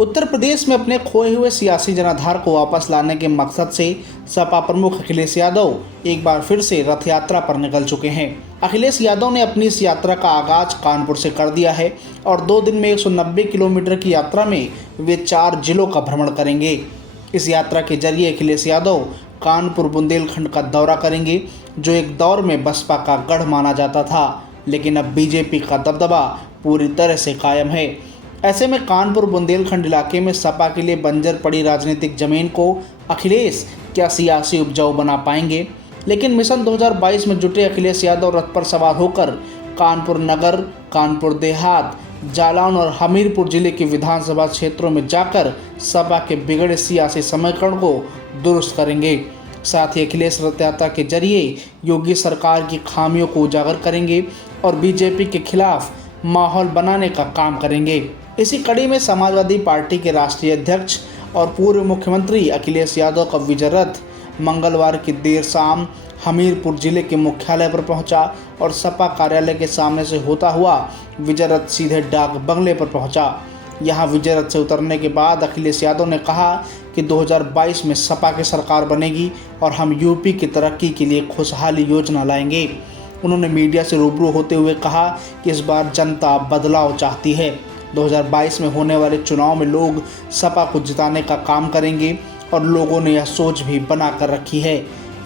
उत्तर प्रदेश में अपने खोए हुए सियासी जनाधार को वापस लाने के मकसद से सपा प्रमुख अखिलेश यादव एक बार फिर से रथ यात्रा पर निकल चुके हैं। अखिलेश यादव ने अपनी इस यात्रा का आगाज कानपुर से कर दिया है और 2 दिन में 190 किलोमीटर की यात्रा में वे 4 जिलों का भ्रमण करेंगे। इस यात्रा के जरिए अखिलेश यादव कानपुर बुंदेलखंड का दौरा करेंगे, जो एक दौर में बसपा का गढ़ माना जाता था, लेकिन अब बीजेपी का दबदबा पूरी तरह से कायम है। ऐसे में कानपुर बुंदेलखंड इलाके में सपा के लिए बंजर पड़ी राजनीतिक जमीन को अखिलेश क्या सियासी उपजाऊ बना पाएंगे। लेकिन मिशन 2022 में जुटे अखिलेश यादव रथ पर सवार होकर कानपुर नगर, कानपुर देहात, जालौन और हमीरपुर जिले के विधानसभा क्षेत्रों में जाकर सपा के बिगड़े सियासी समीकरण को दुरुस्त करेंगे। साथ ही अखिलेश रथ यात्रा के जरिए योगी सरकार की खामियों को उजागर करेंगे और बीजेपी के खिलाफ माहौल बनाने का काम करेंगे। इसी कड़ी में समाजवादी पार्टी के राष्ट्रीय अध्यक्ष और पूर्व मुख्यमंत्री अखिलेश यादव का विजय रथ मंगलवार की देर शाम हमीरपुर जिले के मुख्यालय पर पहुंचा और सपा कार्यालय के सामने से होता हुआ विजय रथ सीधे डाक बंगले पर पहुंचा। यहां विजय रथ से उतरने के बाद अखिलेश यादव ने कहा कि 2022 में सपा की सरकार बनेगी और हम यूपी की तरक्की के लिए खुशहाली योजना लाएंगे। उन्होंने मीडिया से रूबरू होते हुए कहा कि इस बार जनता बदलाव चाहती है। 2022 में होने वाले चुनाव में लोग सपा को जिताने का काम करेंगे और लोगों ने यह सोच भी बना कर रखी है।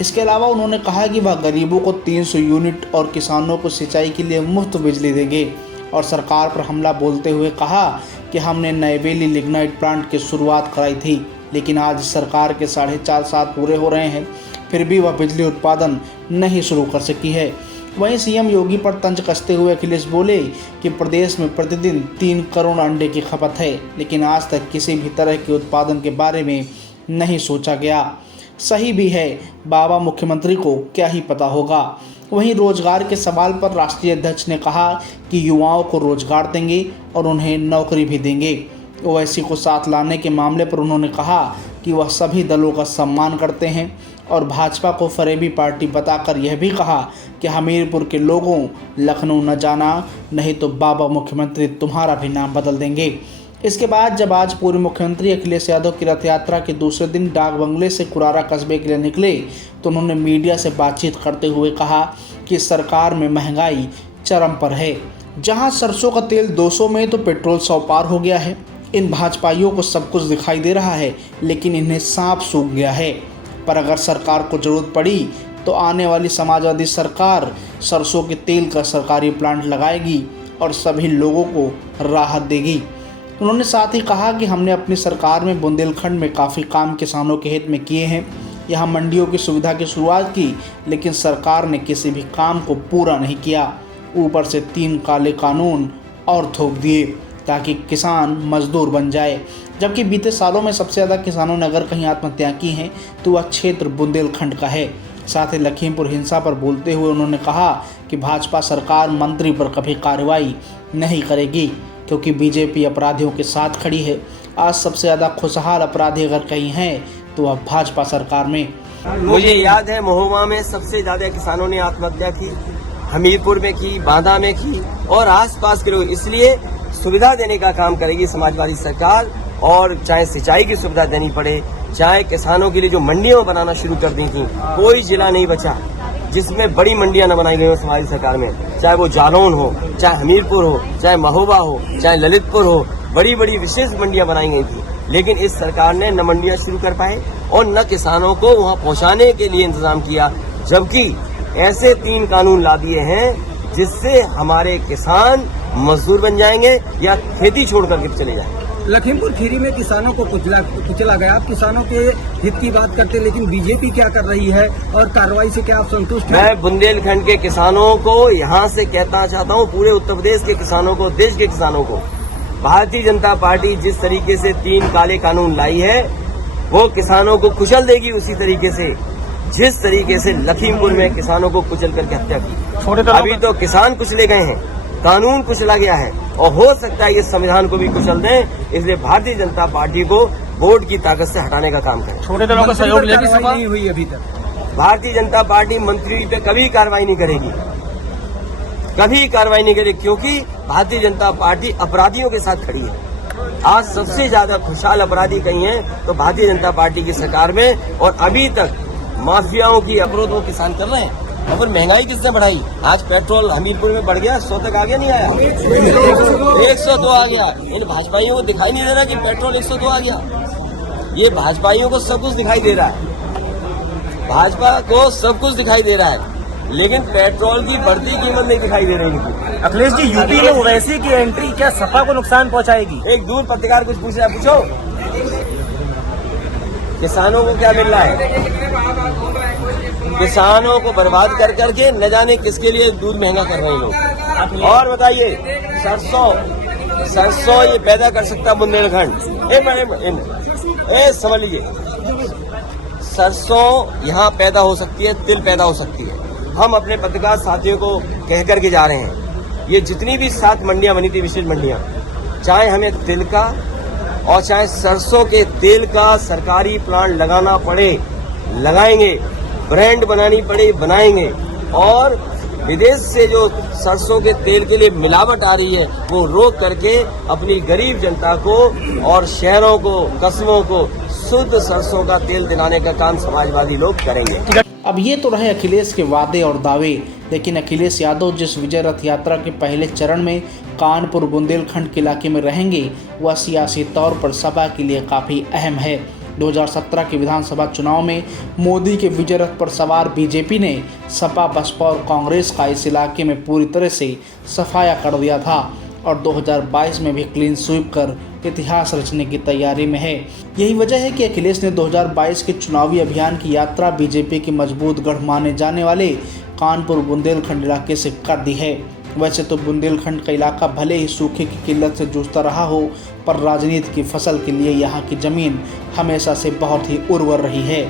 इसके अलावा उन्होंने कहा कि वह गरीबों को 300 यूनिट और किसानों को सिंचाई के लिए मुफ्त बिजली देंगे और सरकार पर हमला बोलते हुए कहा कि हमने नयवेली लिग्नाइट प्लांट की शुरुआत कराई थी, लेकिन आज सरकार के 4.5 साल पूरे हो रहे हैं, फिर भी वह बिजली उत्पादन नहीं शुरू कर सकी है। वहीं सीएम योगी पर तंज कसते हुए अखिलेश बोले कि प्रदेश में प्रतिदिन 3 करोड़ अंडे की खपत है, लेकिन आज तक किसी भी तरह के उत्पादन के बारे में नहीं सोचा गया। सही भी है, बाबा मुख्यमंत्री को क्या ही पता होगा। वहीं रोजगार के सवाल पर राष्ट्रीय अध्यक्ष ने कहा कि युवाओं को रोजगार देंगे और उन्हें नौकरी भी देंगे। ओवैसी को साथ लाने के मामले पर उन्होंने कहा कि वह सभी दलों का सम्मान करते हैं और भाजपा को फरेबी पार्टी बताकर यह भी कहा कि हमीरपुर के लोगों लखनऊ न जाना, नहीं तो बाबा मुख्यमंत्री तुम्हारा भी नाम बदल देंगे। इसके बाद जब आज पूर्व मुख्यमंत्री अखिलेश यादव की रथ यात्रा के दूसरे दिन डाक बंगले से कुरारा कस्बे के लिए निकले तो उन्होंने मीडिया से बातचीत करते हुए कहा कि सरकार में महंगाई चरम पर है। जहां सरसों का तेल 200 में तो पेट्रोल 100 पार हो गया है। इन भाजपाइयों को सब कुछ दिखाई दे रहा है, लेकिन इन्हें सांप सूख गया है। पर अगर सरकार को जरूरत पड़ी तो आने वाली समाजवादी सरकार सरसों के तेल का सरकारी प्लांट लगाएगी और सभी लोगों को राहत देगी। उन्होंने साथ ही कहा कि हमने अपनी सरकार में बुंदेलखंड में काफ़ी काम किसानों के हित में किए हैं। यहाँ मंडियों की सुविधा की शुरुआत की, लेकिन सरकार ने किसी भी काम को पूरा नहीं किया। ऊपर से 3 काले कानून और थोप दिए ताकि किसान मजदूर बन जाए। जबकि बीते सालों में सबसे ज़्यादा किसानों ने अगर कहीं आत्महत्या की हैं तो वह क्षेत्र बुंदेलखंड का है। साथ ही लखीमपुर हिंसा पर बोलते हुए उन्होंने कहा कि भाजपा सरकार मंत्री पर कभी कार्रवाई नहीं करेगी, क्योंकि बीजेपी अपराधियों के साथ खड़ी है। आज सबसे ज़्यादा खुशहाल अपराधी अगर कहीं हैं तो वह भाजपा सरकार में। मुझे याद है महोबा में सबसे ज्यादा किसानों ने आत्महत्या की, हमीरपुर में की, बांदा में की और आसपास के लोग। इसलिए सुविधा देने का काम करेगी समाजवादी सरकार, और चाहे सिंचाई की सुविधा देनी पड़े, चाहे किसानों के लिए जो मंडियां बनाना शुरू कर दी थी, कोई जिला नहीं बचा जिसमें बड़ी मंडियां न बनाई गई हो समाजवादी सरकार में। चाहे वो जालौन हो, चाहे हमीरपुर हो, चाहे महोबा हो, चाहे ललितपुर हो, बड़ी बड़ी विशेष मंडियां बनाई गई थी, लेकिन इस सरकार ने न मंडियां शुरू कर पाए और न किसानों को वहां पहुंचाने के लिए इंतजाम किया। जबकि ऐसे 3 कानून ला दिए हैं जिससे हमारे किसान मजदूर बन जाएंगे या खेती छोड़ करके चले जाएंगे। लखीमपुर खीरी में किसानों को कुचला गया। आप किसानों के हित की बात करते, लेकिन बीजेपी क्या कर रही है और कार्रवाई से क्या आप संतुष्ट हैं? मैं बुंदेलखंड के किसानों को यहाँ से कहना चाहता हूँ, पूरे उत्तर प्रदेश के किसानों को, देश के किसानों को, भारतीय जनता पार्टी जिस तरीके से 3 काले कानून लाई है वो किसानों को कुचल देगी, उसी तरीके से जिस तरीके से लखीमपुर में किसानों को कुचल करके हत्या की। अभी तो किसान कुचले गए हैं, कानून कुचला गया है और हो सकता है इस संविधान को भी कुचल दें। इसलिए भारतीय जनता पार्टी को वोट की ताकत से हटाने का काम करें। छोटे दलों का सहयोग लेगी, सभा नहीं हुई अभी तक। भारतीय जनता पार्टी मंत्री पे कभी कार्रवाई नहीं करेगी, कभी कार्रवाई नहीं करेगी, क्योंकि भारतीय जनता पार्टी अपराधियों के साथ खड़ी है। आज सबसे ज्यादा खुशहाल अपराधी कहीं हैं तो भारतीय जनता पार्टी की सरकार में, और अभी तक माफियाओं की अवरोध वो किसान कर रहे हैं। और फिर महंगाई किसने बढ़ाई? आज पेट्रोल हमीरपुर में बढ़ गया, 100 तक आगे नहीं आया, 102 आ गया। इन भाजपाइयों को दिखाई नहीं दे रहा कि पेट्रोल 102 आ गया। ये भाजपाइयों को सब कुछ दिखाई दे रहा है, भाजपा को सब कुछ दिखाई दे रहा है, लेकिन पेट्रोल की बढ़ती कीमत नहीं दिखाई दे रही इनकी। अखिलेश जी, यूपी में ओवैसी की एंट्री क्या सपा को नुकसान पहुंचाएगी? एक दूर पत्रकार कुछ पूछ रहा है, पूछो किसानों को क्या मिल रहा है? किसानों को बर्बाद कर करके न जाने किसके लिए दूध महंगा कर रहे हैं लोग। और बताइए, सरसों ये पैदा कर सकता बुंदेलखंड? समझ लीजिए, सरसों यहाँ पैदा हो सकती है, तिल पैदा हो सकती है। हम अपने पत्रकार साथियों को कह करके जा रहे हैं, ये जितनी भी 7 मंडियां बनी थी, विशेष मंडियां, चाहे हमें तिल का और चाहे सरसों के तेल का सरकारी प्लांट लगाना पड़े लगाएंगे, ब्रांड बनानी पड़े बनाएंगे, और विदेश से जो सरसों के तेल के लिए मिलावट आ रही है वो रोक करके अपनी गरीब जनता को और शहरों को, कस्बों को शुद्ध सरसों का तेल दिलाने का काम समाजवादी लोग करेंगे। अब ये तो रहे अखिलेश के वादे और दावे, लेकिन अखिलेश यादव जिस विजय रथ यात्रा के पहले चरण में कानपुर बुंदेलखंड के इलाके में रहेंगे, वह सियासी तौर पर सपा के लिए काफ़ी अहम है। 2017 के विधानसभा चुनाव में मोदी के विजय रथ पर सवार बीजेपी ने सपा, बसपा और कांग्रेस का इस इलाके में पूरी तरह से सफाया कर दिया था और 2022 में भी क्लीन स्वीप कर इतिहास रचने की तैयारी में है। यही वजह है कि अखिलेश ने 2022 के चुनावी अभियान की यात्रा बीजेपी के मजबूत गढ़ माने जाने वाले कानपुर बुंदेलखंड इलाके से कर दी है। वैसे तो बुंदेलखंड का इलाका भले ही सूखे की किल्लत से जूझता रहा हो, पर राजनीति की फसल के लिए यहाँ की ज़मीन हमेशा से बहुत ही उर्वर रही है।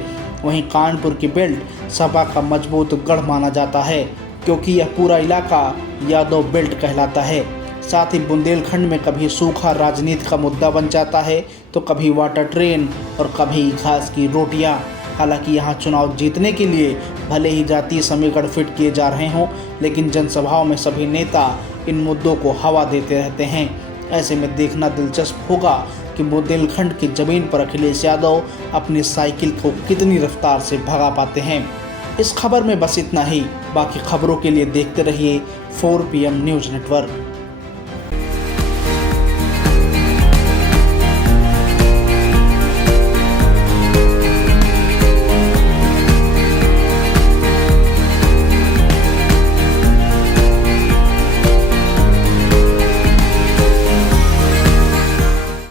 वहीं कानपुर की बेल्ट सपा का मजबूत गढ़ माना जाता है, क्योंकि यह पूरा इलाका यादव बेल्ट कहलाता है। साथ ही बुंदेलखंड में कभी सूखा राजनीति का मुद्दा बन जाता है, तो कभी वाटर ट्रेन और कभी घास की रोटियां। हालांकि यहाँ चुनाव जीतने के लिए भले ही जातीय समीकरण फिट किए जा रहे हों, लेकिन जनसभाओं में सभी नेता इन मुद्दों को हवा देते रहते हैं। ऐसे में देखना दिलचस्प होगा कि बुंदेलखंड की ज़मीन पर अखिलेश यादव अपनी साइकिल को कितनी रफ्तार से भगा पाते हैं। इस खबर में बस इतना ही। बाकी खबरों के लिए देखते रहिए 4 PM न्यूज़ नेटवर्क।